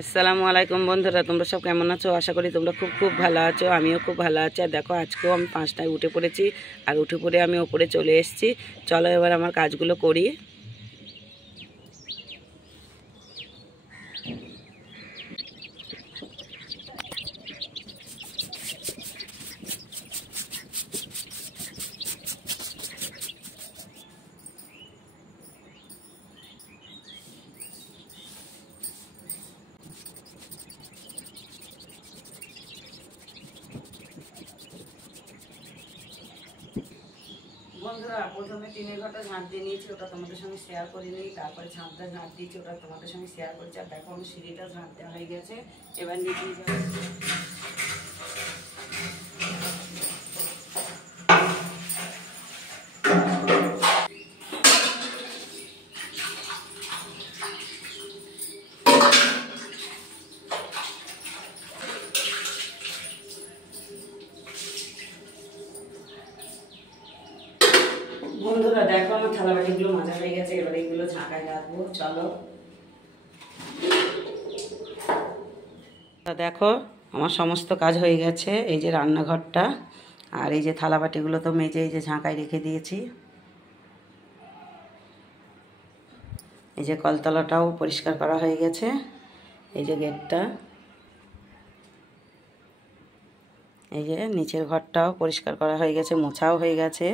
আসসালামু আলাইকুম বন্ধুরা, তোমরা সব কেমন আছো? আশা করি তোমরা খুব খুব ভালো আছো। আমিও খুব ভালো আছি। আর দেখো, আজকেও আমি 5টায় উঠে পড়েছি। আর উঠে পড়ে আমি ওপরে চলে এসেছি। চলো এবার আমার কাজগুলো করি। বন্ধুরা, প্রথমে টিনের ঘরটা ঝাঁট দিয়ে নিয়েছি, ওটা তোমাদের সঙ্গে শেয়ার করে নিই। তারপরে ছাদটা ঝাঁট দিয়েছি, ওটা তোমাদের সঙ্গে শেয়ার করেছি। আর দেখো, আমি সিঁড়িটা ঝাঁট দেওয়া হয়ে গেছে। এবার নিচে যাবো। বন্ধুরা দেখো, আমার থালা বাটিগুলো মাজা হয়ে গেছে। এবার এইগুলো ঝাঁকায় রাখবো। চলো দেখো, আমার সমস্ত কাজ হয়ে গেছে। এই যে রান্নাঘরটা, আর এই যে থালা বাটিগুলো তো মেজে এই যে ঝাঁকায় রেখে দিয়েছি। এই যে কলতলাটাও পরিষ্কার করা হয়ে গেছে। এই যে গেটটা, এই যে নিচের ঘরটাও পরিষ্কার করা হয়ে গেছে, মোছাও হয়ে গেছে।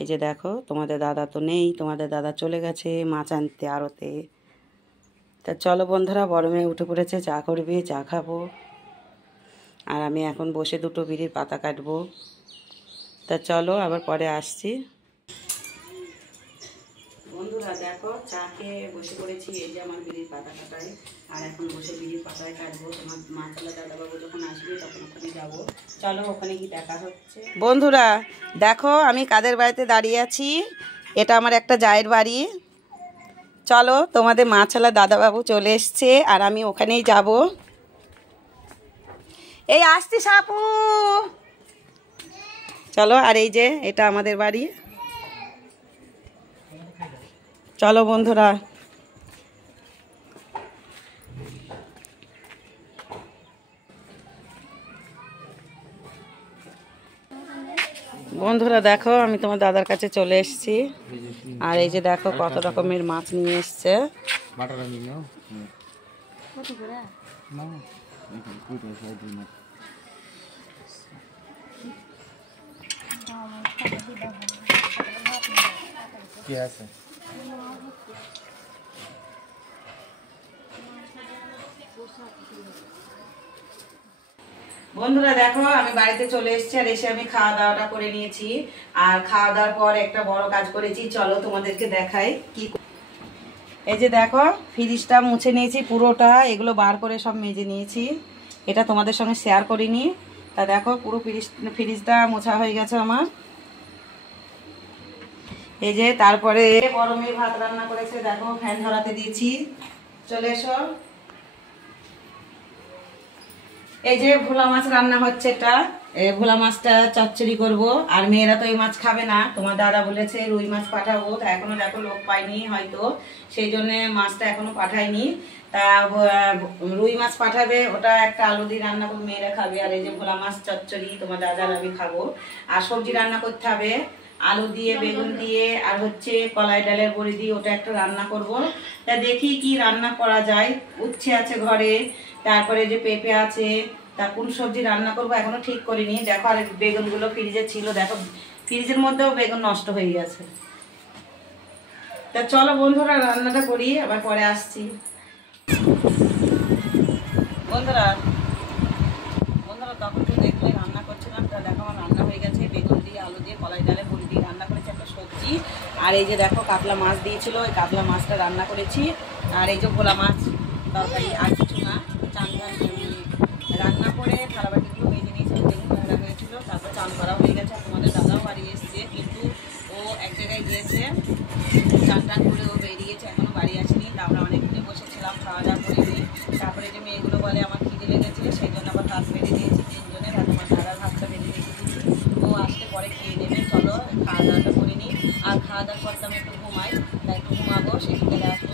এই যে দেখো, তোমাদের দাদা তো নেই, তোমাদের দাদা চলে গেছে মাছ আনতে আড়তে। তা চলো বন্ধুরা, বড় মেয়ে উঠে পড়েছে, চা করবে, চা খাবো। আর আমি এখন বসে দুটো বিড়ির পাতা কাটবো। তা চলো, আবার পরে আসছি। বন্ধুরা দেখো, চা খেয়ে বসে পড়েছি। এই যে আমার বিড়ির পাতা কাটায়। আর এখন বসে বিড়ির পাতায় কাটবো। তোমার মাছালা দাদাবাবু যখন আসবে তখন ওখানে যাবো। চলো, ওখানে কি দেখা হচ্ছে। বন্ধুরা দেখো, আমি কাদের বাড়িতে দাঁড়িয়ে আছি। এটা আমার একটা জায়ের বাড়ি। চলো, তোমাদের মাছালা দাদাবাবু চলে এসছে, আর আমি ওখানেই যাব। এই আসছি সাপু। চলো, আর এই যে এটা আমাদের বাড়ি। চলো বন্ধুরা, বন্ধুরা দেখো, আমি তোমার দাদার কাছে চলে এসেছি। আর এই যে দেখো, কত রকমের মাছ নিয়ে এসছে। কি আছে? বন্ধুরা দেখো, আমি বাড়িতে চলে এসেছি। আর এসে আমি খাওয়া দাওয়াটা করে নিয়েছি। আর খাওয়া দাওয়ার পর একটা বড় কাজ করেছি। চলো তোমাদেরকে দেখাই কি। এই যে দেখো, ফ্রিজটা মুছে নিয়েছি পুরোটা। এগুলো বার করে সব মেজে নিয়েছি। এটা তোমাদের সঙ্গে শেয়ার করিনি। তা দেখো, পুরো ফ্রিজটা মোছা হয়ে গেছে আমার। এই যে তারপরে বড় মেয়ে ভাত রান্না করেছে। দেখো, ফ্যান ধরাতে দিয়েছি। চলে এসো। এই যে ভোলা মাছ রান্না হচ্ছে। এটা ভোলা মাছটা চচ্চড়ি করব। আর মেয়েরা তো এই মাছ খাবে না। তোমার দাদা বলেছে রুই মাছ পাঠাবো। তা এখনো দেখো লোক পাইনি হয়তো, সেই জন্য মাছটা এখনো পাঠায়নি। তা রুই মাছ পাঠাবে, ওটা একটা আলু দিয়ে রান্না করবো, মেয়েরা খাবে। আর এই যে ভোলা মাছ চচ্চড়ি তোমার দাদা আর আমি খাবো। আর সবজি রান্না করতে হবে, আলু দিয়ে, বেগুন দিয়ে, আর হচ্ছে কলাই ডালের বড়ি দিয়ে, ওটা একটা রান্না করব। তা দেখি কি রান্না করা যায়। উচ্ছে আছে ঘরে, তারপরে যে পেঁপে আছে। তা কোন সবজি রান্না করবো এখনো ঠিক করিনি। দেখো, আর বেগুনগুলো ফ্রিজে ছিল। দেখো, ফ্রিজের মধ্যেও বেগুন নষ্ট হয়ে গেছে। তা চলো বন্ধুরা, রান্নাটা করি, আবার পরে আসছি। বন্ধুরা বন্ধুরা তখন তো দেখলে রান্না করছিলাম। তা দেখো, আমার রান্না হয়ে গেছে। বেগুন দিয়ে, আলু দিয়ে, কলাই ডালে বড়ি দিয়ে রান্না করেছি একটা সবজি। আর এই যে দেখো, কাতলা মাছ দিয়েছিল, ওই কাতলা মাছটা রান্না করেছি। আর এই যে ভোলা মাছ তরকারি, আর কিছু না। চান রান্না করে থালাবাটিগুলো মেজে নিয়েছিল, বেগুন ভাজা হয়েছিল। তারপর চান করা হয়ে গেছে। তোমাদের দাদাও বাড়ি এসছে, কিন্তু ও এক জায়গায় গিয়েছে। চান টান করে ও বেরিয়েছে, এখনো বাড়ি আসেনি। তা আমরা অনেকক্ষণে বসেছিলাম, খাওয়া দাওয়া করে নিই। তারপরে যে মেয়েগুলো বলে আমার খিদে লেগেছে, সেই জন্য আবার ভাত বেড়ে দিয়েছি তিনজনের। আর তোমার দাদার ভাতটা বেড়ে রেখে দিয়েছি, ও আসলে পরে খেয়ে নেবে। চলো খাওয়া দাওয়াটা করে নিই। আর খাওয়া দাওয়ার পর তো আমি একটু ঘুমাই, তাই একটু ঘুমাবো। সেই বিকেলে আসবো।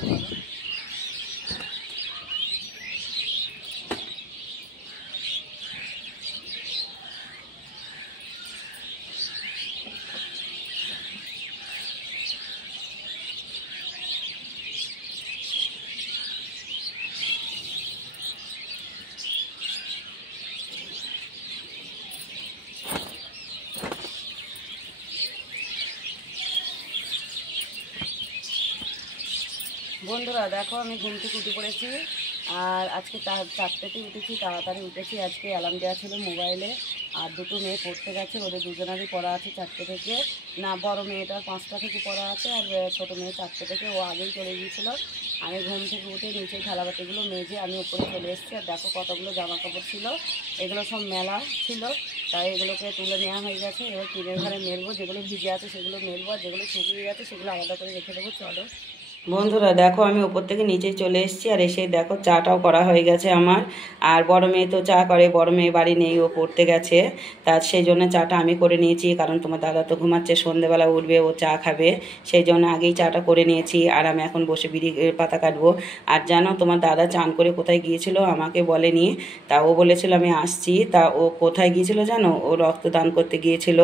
বন্ধুরা দেখো আমি ঘুম থেকে উঠে পড়েছি, আর আজকে 4টাতেই উঠেছি, তাড়াতাড়ি উঠেছি। আজকে অ্যালার্ম দেওয়া ছিল মোবাইলে, আর দুটো মেয়ে পড়তে গেছে, ওদের দুজনেরই পড়া আছে 4টে থেকে। না, বড় মেয়েটার 5টা থেকে পড়া আছে, আর ছোটো মেয়ে 4টে থেকে, ও আগেই চলে গিয়েছিলো। আমি ঘুম থেকে উঠে নিচে থালাবাটিগুলো মেজে আমি উপরে চলে এসেছি। আর দেখো কতগুলো জামা কাপড় ছিল, এগুলো সব মেলা ছিল, তাই এগুলোকে তুলে নেওয়া হয়ে গেছে। এবার টিনের ঘরে মেলবো, যেগুলো ভিজে আছে সেগুলো মেলবো, আর যেগুলো শুকিয়ে গেছে সেগুলো আলাদা করে রেখে দেবো। চলো বন্ধুরা দেখো আমি ওপর থেকে নিচে চলে এসেছি, আর এসে দেখো চাটাও করা হয়ে গেছে আমার। আর বড় মেয়ে তো চা করে, বড় মেয়ে বাড়ি নেই, ও পড়তে গেছে, তা সেই জন্য চাটা আমি করে নিয়েছি। কারণ তোমার দাদা তো ঘুমাচ্ছে, সন্ধেবেলা উঠবে, ও চা খাবে, সেই জন্য আগেই চাটা করে নিয়েছি। আর আমি এখন বসে বিড়ি পাতা কাটবো। আর জানো তোমার দাদা চান করে কোথায় গিয়েছিল আমাকে বলেনি, তা ও বলেছিল আমি আসছি। তা ও কোথায় গিয়েছিল জানো, ও রক্তদান করতে গিয়েছিল।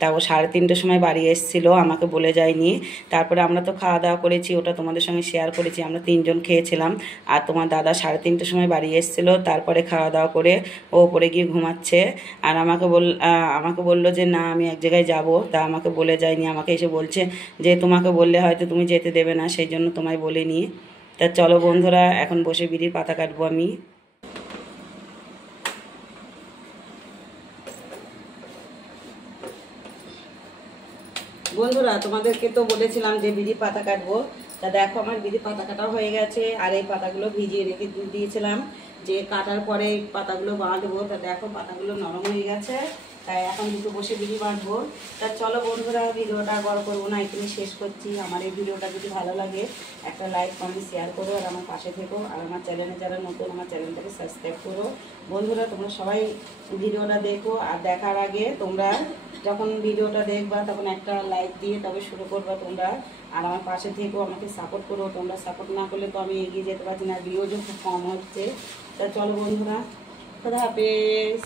তা ও 3:30টার সময় বাড়ি এসেছিলো, আমাকে বলে যায়নি। তারপরে আমরা তো খাওয়া দাওয়া করেছি, ওটা তোমাদের সঙ্গে শেয়ার করেছি, আমরা 3জন খেয়েছিলাম। আর তোমার দাদা 3:30টার সময় বাড়ি এসেছিলো, তারপরে খাওয়া দাওয়া করে ও ওপরে গিয়ে ঘুমাচ্ছে। আর আমাকে বললো যে না আমি এক জায়গায় যাব, তা আমাকে বলে যায়নি। আমাকে এসে বলছে যে তোমাকে বললে হয়তো তুমি যেতে দেবে না, সেই জন্য তোমায় বলিনি। তা চলো বন্ধুরা এখন বসে বিড়ির পাতা কাটবো আমি। বন্ধুরা তোমাদেরকে তো বলেছিলাম যে বিড়ি পাতা কাটবো, তা দেখো আমার বিড়ি পাতা কাটা হয়ে গেছে। আর এই পাতাগুলো ভিজিয়ে রেখে দিয়েছিলাম, যে কাটার পরে এই পাতাগুলো বাঁধবো। তা দেখো পাতাগুলো নরম হয়ে গেছে, তাই এখন দুটো বসে বিড়ি বাঁধবো। তা চলো বন্ধুরা ভিডিওটা বড় করবো না, এখানে শেষ করছি। আমার এই ভিডিওটা যদি ভালো লাগে একটা লাইক কমেন্ট শেয়ার করো, আর আমার পাশে থেকো। আর আমার চ্যানেলে যারা নতুন, আমার চ্যানেলটাকে সাবস্ক্রাইব করো। বন্ধুরা তোমরা সবাই ভিডিওটা দেখো, আর দেখার আগে তোমরা যখন ভিডিওটা দেখবা তখন একটা লাইক দিয়ে তবে শুরু করবা তোমরা। আর আমার পাশে থেকেও আমাকে সাপোর্ট করো, তোমরা সাপোর্ট না করলে তো আমি এগিয়ে যেতে পারছি না, ভিউজও খুব কম হচ্ছে। তা চলো বন্ধুরা, খোদা হাফেজ।